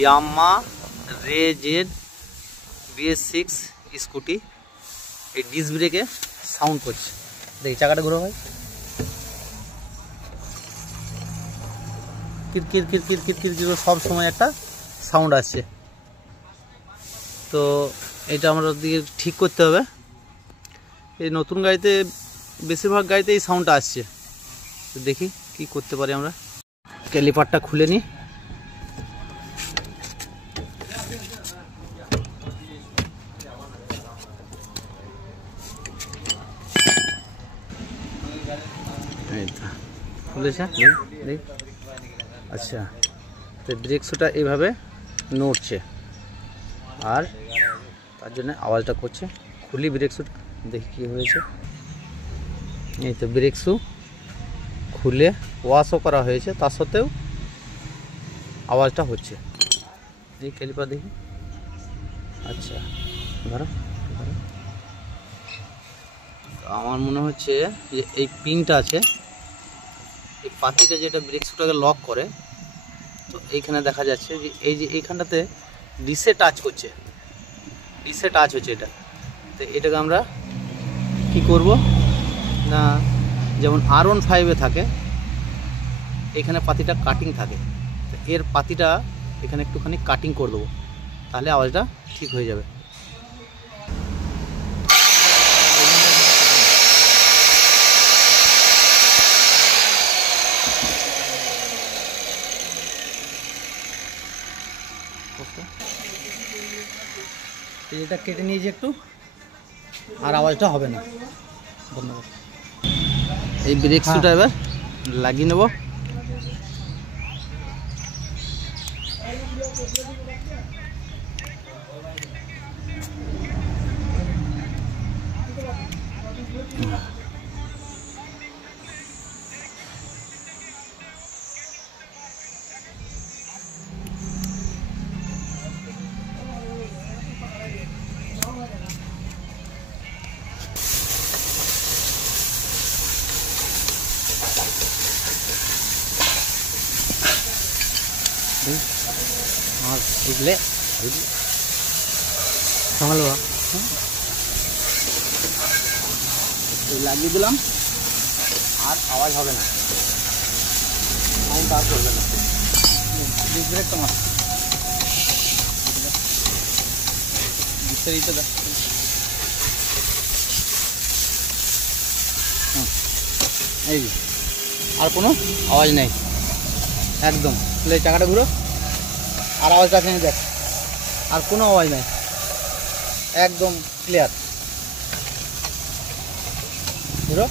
Yamaha RayZR BS6 scooty. এই disc ব্রেকে sound করছে, দেখি চাকাটা ঘুরো ভাই, কিরকির কিরকির কিরকির কির সব সময় একটা সাউন্ড আসছে। তো এটা আমরা দিকে ঠিক করতে হবে। এই নতুন গাড়িতে বেশিরভাগ গাড়িতে এই সাউন্ডটা আসছে। তো দেখি কি করতে পারি আমরা। ক্যালিপারটা খুলে নিই। খুলেছে, আচ্ছা। তো ব্রেক শুটা এইভাবে নড়ছে আর তার জন্য আওয়াজটা করছে। খুলি ব্রেক শুটা, দেখি কী হয়েছে। এই তো ব্রেক শু খুলে ওয়াশও করা হয়েছে, তার সত্ত্বেও আওয়াজটা হচ্ছে। এই ক্যালিপার দেখি, আচ্ছা ধরো। আমার মনে হচ্ছে যে এই পিনটা আছে, এই পাতিটা যেটা ব্রেক শুটাকে লক করে, তো এইখানে দেখা যাচ্ছে যে এই যে এইখানটাতে ডিসে টাচ করছে, ডিসে টাচ হচ্ছে এটা। তো এটাকে আমরা কি করব না, যেমন R15-এ থাকে এখানে পাতিটা কাটিং থাকে, তো এর পাতিটা এখানে একটুখানি কাটিং করে দেবো, তাহলে আওয়াজটা ঠিক হয়ে যাবে। এটা কেটে নিয়েছি একটু, আর আওয়াজটা হবে না। ধন্যবাদ। এই ব্রেক শুটা এবার লাগিয়ে নেব। আর বুঝলে সামালো লাগিয়ে দিলাম, আর আওয়াজ হবে না, সাউন্ড আর করবে না। ব্রেকটা মার বিস্তারিত এই আর কোনো আওয়াজ নেই একদম। তাহলে চাকাটা ঘুরো, আর আওয়াজটা আছে দেখ, আর কোনো আওয়াজ নাই, একদম ক্লিয়ার। ঘুরো।